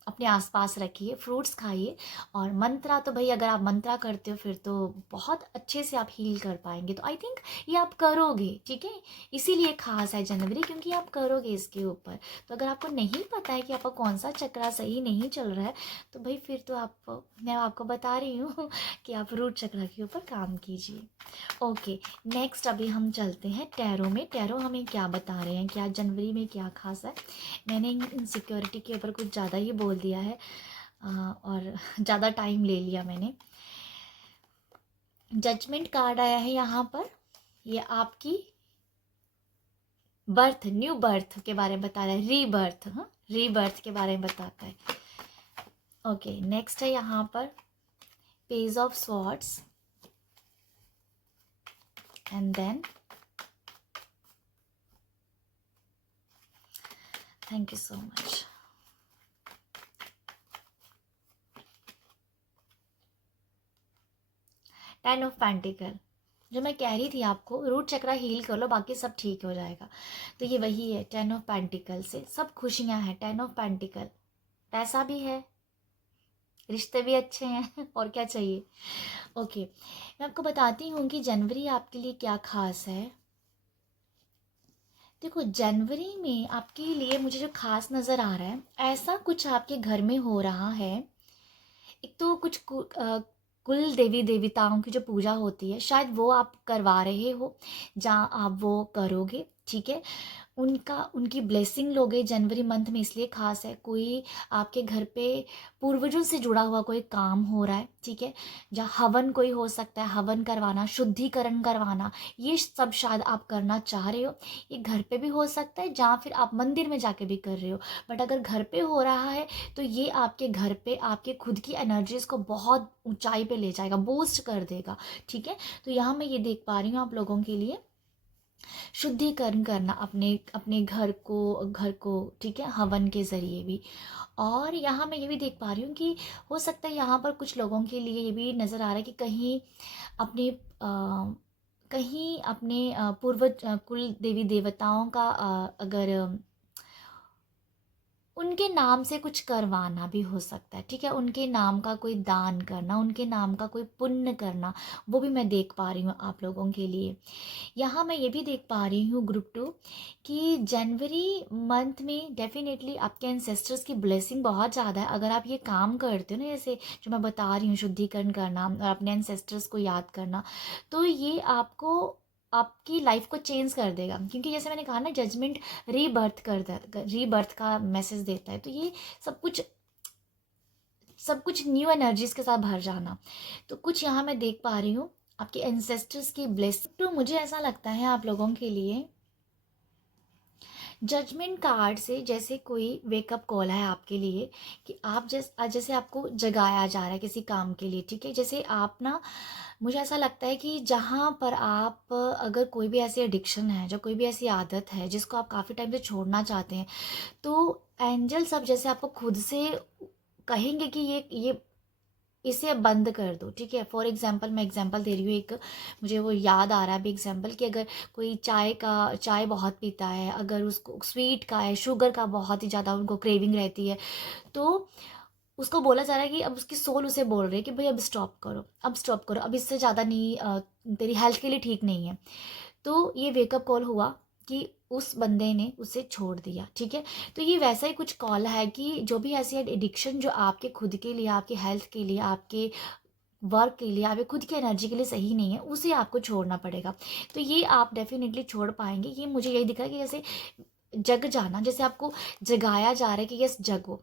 अपने आसपास रखिए, फ्रूट्स खाइए। और मंत्रा तो भाई अगर आप मंत्रा करते हो फिर तो बहुत अच्छे से आप हील कर पाएंगे। तो आई थिंक ये आप करोगे, ठीक है। इसीलिए खास है जनवरी, क्योंकि आप करोगे इसके ऊपर। तो अगर आपको नहीं पता है कि आपका कौन सा चक्रा सही नहीं चल रहा है, तो भाई फिर तो मैं आपको बता रही हूँ कि आप रूट चक्रा के ऊपर काम कीजिए। ओके, नेक्स्ट अभी हम चलते हैं टैरो में। टैरो हमें क्या बता रहे हैं, क्या जनवरी में क्या खास है। मैंने इनसिक्योरिटी के ऊपर कुछ ज़्यादा ही बोल दिया है और ज़्यादा टाइम ले लिया मैंने। जजमेंट कार्ड आया है यहाँ पर, ये आपकी बर्थ, न्यू बर्थ के बारे में बता रहा है, रीबर्थ, हाँ, रीबर्थ के बारे में बताता है। ओके, नेक्स्ट है यहाँ पर page of swords, and then thank you so much, ten of pentacle. जो मैं कह रही थी आपको, रूट चक्रा हील कर लो, बाकी सब ठीक हो जाएगा। तो ये वही है, टेन ऑफ पेंटिकल से सब खुशियां हैं। टेन ऑफ पेंटिकल, पैसा भी है, रिश्ते भी अच्छे हैं और क्या चाहिए। ओके, मैं आपको बताती हूँ कि जनवरी आपके लिए क्या खास है। देखो, जनवरी में आपके लिए मुझे जो खास नज़र आ रहा है, ऐसा कुछ आपके घर में हो रहा है। एक तो कुछ कुल देवी देवताओं की जो पूजा होती है, शायद वो आप करवा रहे हो, जहाँ आप वो करोगे, ठीक है। उनकी ब्लेसिंग लोगे जनवरी मंथ में, इसलिए खास है। कोई आपके घर पे पूर्वजों से जुड़ा हुआ कोई काम हो रहा है, ठीक है। जहाँ हवन कोई हो सकता है, हवन करवाना, शुद्धिकरण करवाना, ये सब शायद आप करना चाह रहे हो। ये घर पे भी हो सकता है, जहाँ फिर आप मंदिर में जाके भी कर रहे हो। बट अगर घर पे हो रहा है तो ये आपके घर पे आपके खुद की एनर्जीज को बहुत ऊंचाई पे ले जाएगा, बूस्ट कर देगा, ठीक है। तो यहाँ मैं ये देख पा रही हूँ आप लोगों के लिए शुद्धिकरण करना अपने अपने घर को, ठीक है, हवन के ज़रिए भी। और यहाँ मैं ये भी देख पा रही हूँ कि हो सकता है यहाँ पर कुछ लोगों के लिए ये भी नज़र आ रहा है कि अपने कहीं अपने पूर्वज कुल देवी देवताओं का अगर उनके नाम से कुछ करवाना भी हो सकता है, ठीक है। उनके नाम का कोई दान करना, उनके नाम का कोई पुण्य करना, वो भी मैं देख पा रही हूँ आप लोगों के लिए। यहाँ मैं ये भी देख पा रही हूँ ग्रुप 2 कि जनवरी मंथ में डेफिनेटली आपके एंसेस्टर्स की ब्लेसिंग बहुत ज़्यादा है। अगर आप ये काम करते हो ना, जैसे जो मैं बता रही हूँ, शुद्धिकरण करना और अपने एंसेस्टर्स को याद करना, तो ये आपको आपकी लाइफ को चेंज कर देगा। क्योंकि जैसे मैंने कहा ना, जजमेंट रीबर्थ का मैसेज देता है। तो ये सब कुछ न्यू एनर्जीज के साथ भर जाना। तो कुछ यहाँ मैं देख पा रही हूँ आपके एंसेस्टर्स की ब्लेसिंग। तो मुझे ऐसा लगता है आप लोगों के लिए जजमेंट कार्ड से जैसे कोई वेकअप कॉल है आपके लिए, कि आप जैसे आपको जगाया जा रहा है किसी काम के लिए, ठीक है। जैसे आप ना, मुझे ऐसा लगता है कि जहाँ पर आप अगर कोई भी ऐसी एडिक्शन है, जो कोई भी ऐसी आदत है जिसको आप काफ़ी टाइम से छोड़ना चाहते हैं, तो एंजल सब जैसे आपको खुद से कहेंगे कि ये इसे अब बंद कर दो, ठीक है। फॉर एग्जाम्पल, मैं एग्जाम्पल दे रही हूँ एक, मुझे वो याद आ रहा है अभी एग्जाम्पल, कि अगर कोई चाय बहुत पीता है, अगर उसको स्वीट का है, शुगर का बहुत ही ज़्यादा उनको क्रेविंग रहती है, तो उसको बोला जा रहा है कि अब उसकी सोल उसे बोल रही है कि भाई अब स्टॉप करो, अब स्टॉप करो, अब इससे ज़्यादा नहीं, तेरी हेल्थ के लिए ठीक नहीं है। तो ये वेकअप कॉल हुआ कि उस बंदे ने उसे छोड़ दिया, ठीक है। तो ये वैसा ही कुछ कॉल है कि जो भी ऐसी एडिक्शन जो आपके खुद के लिए, आपके हेल्थ के लिए, आपके वर्क के लिए, आपके खुद की एनर्जी के लिए सही नहीं है, उसे आपको छोड़ना पड़ेगा। तो ये आप डेफिनेटली छोड़ पाएंगे। ये मुझे यही दिखा कि जैसे जग जाना, जैसे आपको जगाया जा रहा है कि यस जगो,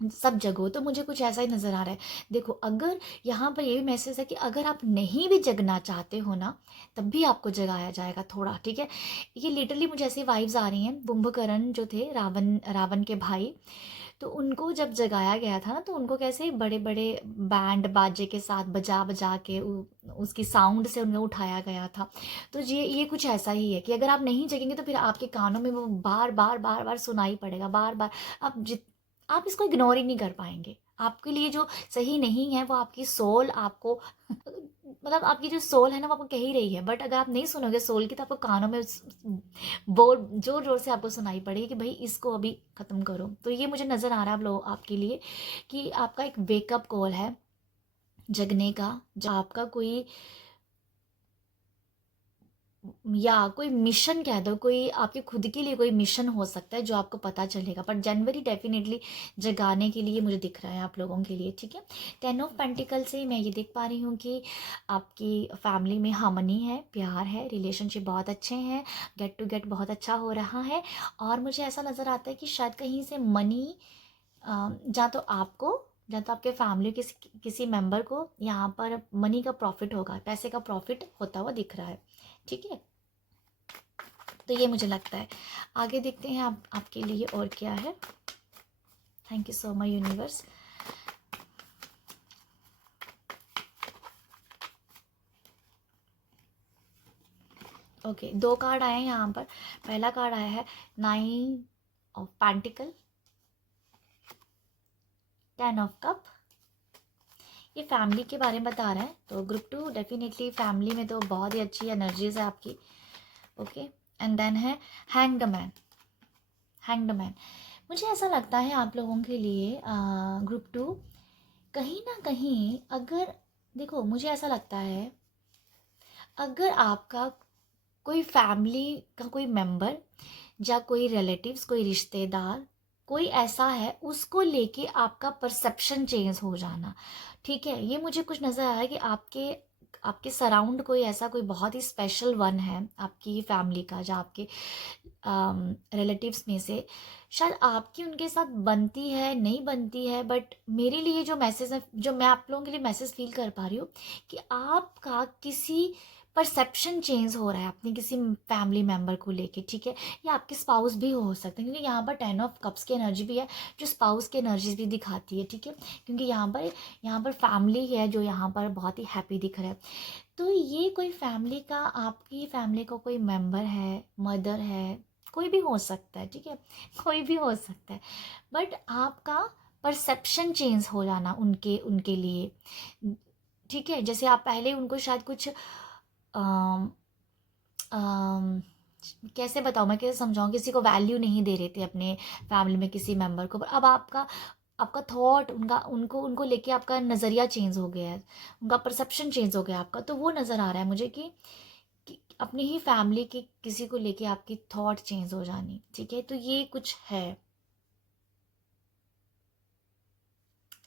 सब जगो, तो मुझे कुछ ऐसा ही नज़र आ रहा है। देखो, अगर यहाँ पर ये भी मैसेज है कि अगर आप नहीं भी जगना चाहते हो ना, तब भी आपको जगाया जाएगा थोड़ा, ठीक है। ये लिटरली मुझे ऐसी वाइब्स आ रही हैं। कुंभकर्ण जो थे, रावण रावण के भाई, तो उनको जब जगाया गया था ना, तो उनको कैसे बड़े बड़े बैंड बाजे के साथ बजा बजा के उसकी साउंड से उन्हें उठाया गया था। तो ये कुछ ऐसा ही है कि अगर आप नहीं जगेंगे तो फिर आपके कानों में वो बार बार बार बार सुनाई पड़ेगा, बार बार। आप इसको इग्नोर ही नहीं कर पाएंगे। आपके लिए जो सही नहीं है वो आपकी सोल आपको मतलब आपकी जो सोल है ना, वो आपको कह ही रही है, बट अगर आप नहीं सुनोगे सोल की, तो आपको कानों में बोल जोर जोर से आपको सुनाई पड़ेगी कि भाई इसको अभी ख़त्म करो। तो ये मुझे नज़र आ रहा है आप लोग आपके लिए कि आपका एक वेकअप कॉल है जगने का, जो आपका कोई या कोई मिशन कह दो, कोई आपके खुद के लिए कोई मिशन हो सकता है जो आपको पता चलेगा। पर जनवरी डेफिनेटली जगाने के लिए मुझे दिख रहा है आप लोगों के लिए, ठीक है। 10 ऑफ पेंटिकल से मैं ये देख पा रही हूँ कि आपकी फैमिली में हार्मनी है, प्यार है, रिलेशनशिप बहुत अच्छे हैं, गेट टू गेट बहुत अच्छा हो रहा है। और मुझे ऐसा नज़र आता है कि शायद कहीं से मनी, या तो आपको या तो आपके फैमिली किसी किसी मेंबर को यहाँ पर मनी का प्रॉफिट होगा, पैसे का प्रॉफिट होता हुआ दिख रहा है, ठीक है। तो ये मुझे लगता है। आगे देखते हैं आप आपके लिए और क्या है। Thank you so much universe. Okay, 2 card आए हैं यहाँ पर। पहला कार्ड आया है 9 ऑफ पेंटिकल, 10 ऑफ कप। ये फैमिली के बारे में बता रहा है, तो ग्रुप 2 डेफिनेटली फैमिली में तो बहुत ही अच्छी एनर्जीज है आपकी। ओके, एंड देन है हैंग्ड मैन। हैंग्ड मैन, मुझे ऐसा लगता है आप लोगों के लिए ग्रुप 2 कहीं ना कहीं, अगर देखो मुझे ऐसा लगता है अगर आपका कोई फैमिली का कोई मेंबर या कोई रिलेटिव्स, कोई रिश्तेदार, कोई ऐसा है, उसको लेके आपका परसेप्शन चेंज हो जाना, ठीक है। ये मुझे कुछ नज़र आया है कि आपके आपके सराउंड कोई ऐसा कोई बहुत ही स्पेशल वन है आपकी फैमिली का, या आपके रिलेटिव्स में से। शायद आपकी उनके साथ बनती है, नहीं बनती है, बट मेरे लिए जो मैसेज है, जो मैं आप लोगों के लिए मैसेज फील कर पा रही हूँ, कि आपका किसी परसेप्शन चेंज हो रहा है अपने किसी फैमिली मेम्बर को लेके, ठीक है। या आपके स्पाउस भी हो सकते हैं, क्योंकि यहाँ पर 10 ऑफ कप्स की एनर्जी भी है, जो स्पाउस की एनर्जीज भी दिखाती है, ठीक है। क्योंकि यहाँ पर फैमिली है जो यहाँ पर बहुत ही हैप्पी दिख रहा है। तो ये कोई फैमिली का, आपकी फैमिली का कोई मेंबर है, मदर है, कोई भी हो सकता है, ठीक है, कोई भी हो सकता है, बट आपका परसेप्शन चेंज हो जाना उनके उनके लिए, ठीक है। जैसे आप पहले उनको शायद कुछ अम, अम, कैसे बताऊँ, मैं कैसे समझाऊँ, किसी को वैल्यू नहीं दे रहे थे अपने फैमिली में किसी मेंबर को, पर अब आपका आपका थॉट उनका उनको उनको लेके आपका नज़रिया चेंज हो गया है, उनका परसेप्शन चेंज हो गया आपका। तो वो नज़र आ रहा है मुझे कि अपनी ही फैमिली के किसी को लेके आपकी थॉट चेंज हो जानी, ठीक है। तो ये कुछ है,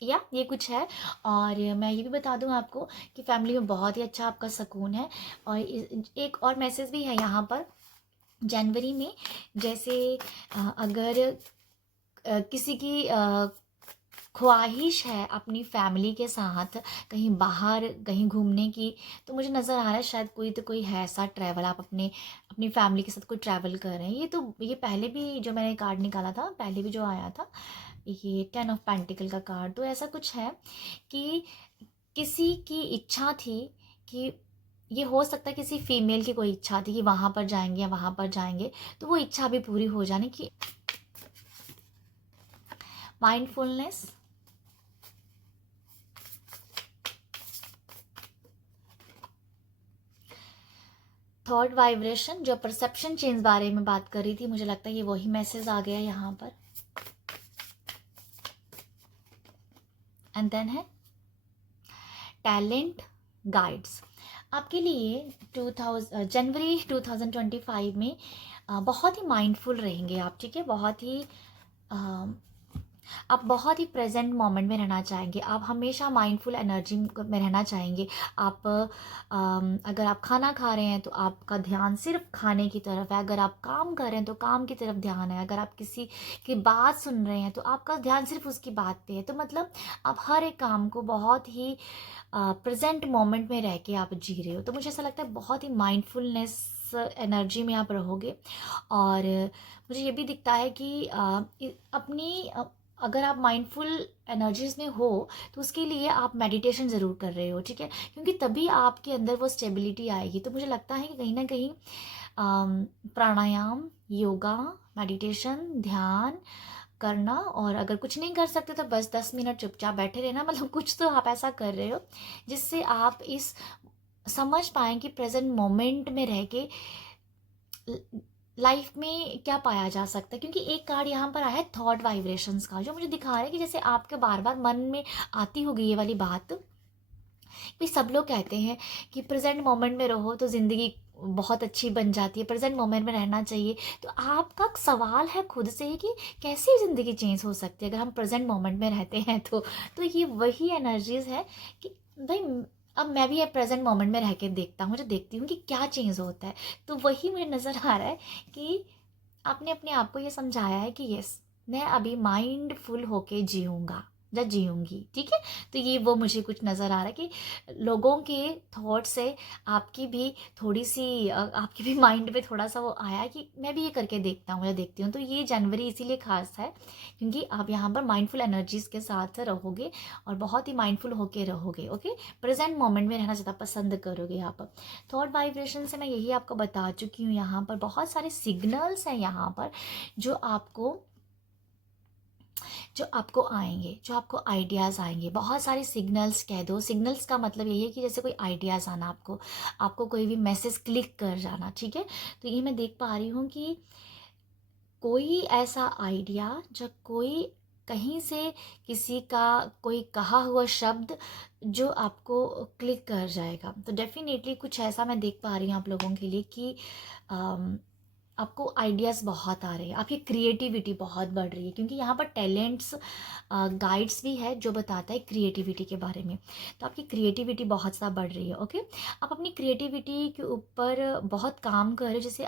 या ये कुछ है। और मैं ये भी बता दूं आपको कि फैमिली में बहुत ही अच्छा आपका सुकून है। और एक और मैसेज भी है यहाँ पर जनवरी में, जैसे अगर किसी की ख्वाहिश है अपनी फैमिली के साथ कहीं बाहर कहीं घूमने की, तो मुझे नज़र आ रहा है शायद कोई तो कोई है ऐसा ट्रैवल, आप अपने अपनी फैमिली के साथ कोई ट्रैवल कर रहे हैं। ये पहले भी जो मैंने कार्ड निकाला था, पहले भी जो आया था, ये 10 ऑफ पेंटिकल का कार्ड, तो ऐसा कुछ है कि किसी की इच्छा थी कि, ये हो सकता है किसी फीमेल की कोई इच्छा थी कि वहाँ पर जाएंगे या वहाँ पर जाएंगे, तो वो इच्छा भी पूरी हो जाने की। माइंडफुलनेस, थॉट वाइब्रेशन, जो परसेप्शन चेंज बारे में बात कर रही थी, मुझे लगता है ये वही मैसेज आ गया यहाँ पर। एंड देन है टैलेंट गाइड्स। आपके लिए जनवरी 2025 में बहुत ही माइंडफुल रहेंगे आप, ठीक है। बहुत ही आप बहुत ही प्रेजेंट मोमेंट में रहना चाहेंगे, आप हमेशा माइंडफुल एनर्जी में रहना चाहेंगे। आप अगर आप खाना खा रहे हैं तो आपका ध्यान सिर्फ खाने की तरफ है, अगर आप काम कर रहे हैं तो काम की तरफ ध्यान है, अगर आप किसी की बात सुन रहे हैं तो आपका ध्यान सिर्फ उसकी बात पे है। तो मतलब आप हर एक काम को बहुत ही प्रेजेंट मोमेंट में रह के आप जी रहे हो। तो मुझे ऐसा लगता है बहुत ही माइंडफुलनेस एनर्जी में आप रहोगे। और मुझे ये भी दिखता है कि अपनी अगर आप माइंडफुल एनर्जीज में हो तो उसके लिए आप मेडिटेशन ज़रूर कर रहे हो, ठीक है, क्योंकि तभी आपके अंदर वो स्टेबिलिटी आएगी। तो मुझे लगता है कि कहीं ना कहीं प्राणायाम, योगा, मेडिटेशन, ध्यान करना, और अगर कुछ नहीं कर सकते तो बस 10 मिनट चुपचाप बैठे रहना, मतलब कुछ तो आप ऐसा कर रहे हो जिससे आप इस समझ पाएँ कि प्रेजेंट मोमेंट में रह के लाइफ में क्या पाया जा सकता है। क्योंकि एक कार्ड यहाँ पर आया है थॉट वाइब्रेशंस का, जो मुझे दिखा रहा है कि जैसे आपके बार बार मन में आती होगी ये वाली बात, भी सब लोग कहते हैं कि प्रेजेंट मोमेंट में रहो तो ज़िंदगी बहुत अच्छी बन जाती है, प्रेजेंट मोमेंट में रहना चाहिए। तो आपका सवाल है खुद से ही कि कैसे ज़िंदगी चेंज हो सकती है अगर हम प्रेजेंट मोमेंट में रहते हैं। तो ये वही एनर्जीज है कि भाई अब मैं भी प्रेजेंट मोमेंट में रह के देखता हूँ, जो देखती हूँ कि क्या चेंज होता है। तो वही मुझे नज़र आ रहा है कि आपने अपने आप को ये समझाया है कि यस, मैं अभी माइंडफुल होके जीऊँगा या जीऊँगी, ठीक है। तो ये वो मुझे कुछ नज़र आ रहा है कि लोगों के थॉट से आपकी भी थोड़ी सी आपके भी माइंड पे थोड़ा सा वो आया है कि मैं भी ये करके देखता हूँ या देखती हूँ। तो ये जनवरी इसीलिए खास है क्योंकि आप यहाँ पर माइंडफुल एनर्जीज के साथ रहोगे और बहुत ही माइंडफुल होके रहोगे। ओके, प्रेजेंट मोमेंट में रहना ज़्यादा पसंद करोगे आप। थॉट वाइब्रेशन से मैं यही आपको बता चुकी हूँ। यहाँ पर बहुत सारे सिग्नल्स हैं यहाँ पर जो आपको आएंगे, जो आपको आइडियाज़ आएंगे। बहुत सारे सिग्नल्स कह दो। सिग्नल्स का मतलब यही है कि जैसे कोई आइडियाज़ आना, आपको कोई भी मैसेज क्लिक कर जाना, ठीक है। तो ये मैं देख पा रही हूँ कि कोई ऐसा आइडिया जब कोई कहीं से किसी का कोई कहा हुआ शब्द जो आपको क्लिक कर जाएगा। तो डेफिनेटली कुछ ऐसा मैं देख पा रही हूँ आप लोगों के लिए कि आपको आइडियाज़ बहुत आ रहे हैं, आपकी क्रिएटिविटी बहुत बढ़ रही है, क्योंकि यहाँ पर टैलेंट्स गाइड्स भी है जो बताता है क्रिएटिविटी के बारे में। तो आपकी क्रिएटिविटी बहुत ज़्यादा बढ़ रही है। ओके, आप अपनी क्रिएटिविटी के ऊपर बहुत काम कर रहे हो। जैसे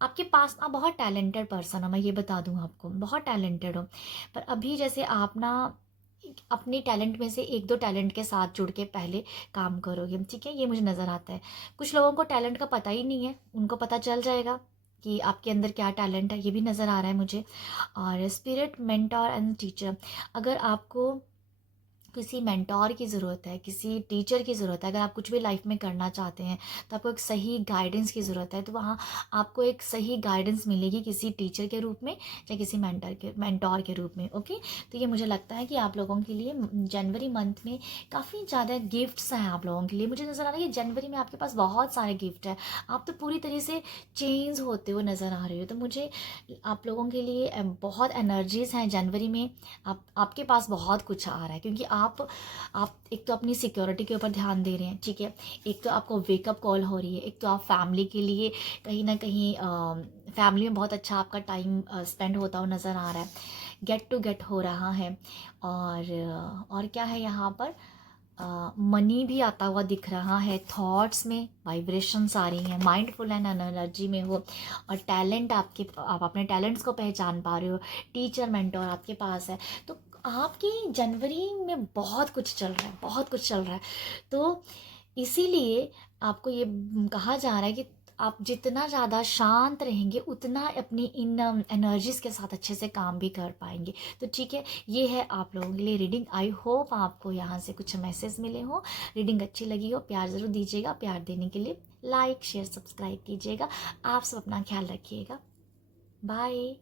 आपके पास ना बहुत टैलेंटेड पर्सन हो, मैं ये बता दूँ आपको, बहुत टैलेंटेड हो। पर अभी जैसे आप ना अपने टैलेंट में से एक दो टैलेंट के साथ जुड़ के पहले काम करोगे, ठीक है, ये मुझे नज़र आता है। कुछ लोगों को टैलेंट का पता ही नहीं है, उनको पता चल जाएगा कि आपके अंदर क्या टैलेंट है, ये भी नज़र आ रहा है मुझे। और स्पिरिट, मेंटर एंड टीचर, अगर आपको किसी मेंटोर की ज़रूरत है, किसी टीचर की ज़रूरत है, अगर आप कुछ भी लाइफ में करना चाहते हैं तो आपको एक सही गाइडेंस की ज़रूरत है। तो वहाँ आपको एक सही गाइडेंस मिलेगी किसी टीचर के रूप में या किसी मेंटोर के रूप में। ओके, तो ये मुझे लगता है कि आप लोगों के लिए जनवरी मंथ में काफ़ी ज़्यादा गिफ्ट्स हैं आप लोगों के लिए। मुझे नज़र आ रहा है कि जनवरी में आपके पास बहुत सारे गिफ्ट हैं, आप तो पूरी तरह से चेंज होते हुए नज़र आ रहे हो। तो मुझे आप लोगों के लिए बहुत एनर्जीज़ हैं जनवरी में। आपके पास बहुत कुछ आ रहा है, क्योंकि आप एक तो अपनी सिक्योरिटी के ऊपर ध्यान दे रहे हैं, ठीक है, एक तो आपको वेकअप कॉल हो रही है, एक तो आप फैमिली के लिए कहीं ना कहीं फैमिली में बहुत अच्छा आपका टाइम स्पेंड होता हुआ नज़र आ रहा है, गेट टू गेट हो रहा है। और क्या है यहाँ पर, मनी भी आता हुआ दिख रहा है, थॉट्स में वाइब्रेशंस आ रही हैं, माइंडफुल एंड एनर्जी में हो। और टैलेंट आप अपने टैलेंट्स को पहचान पा रहे हो, टीचर मेंटोर आपके पास है। तो आपकी जनवरी में बहुत कुछ चल रहा है, बहुत कुछ चल रहा है। तो इसीलिए आपको ये कहा जा रहा है कि आप जितना ज़्यादा शांत रहेंगे उतना अपनी इन एनर्जीज़ के साथ अच्छे से काम भी कर पाएंगे। तो ठीक है, ये है आप लोगों के लिए रीडिंग। आई होप आपको यहाँ से कुछ मैसेज मिले हो, रीडिंग अच्छी लगी हो, प्यार ज़रूर दीजिएगा। प्यार देने के लिए लाइक शेयर सब्सक्राइब कीजिएगा। आप सब अपना ख्याल रखिएगा। बाय।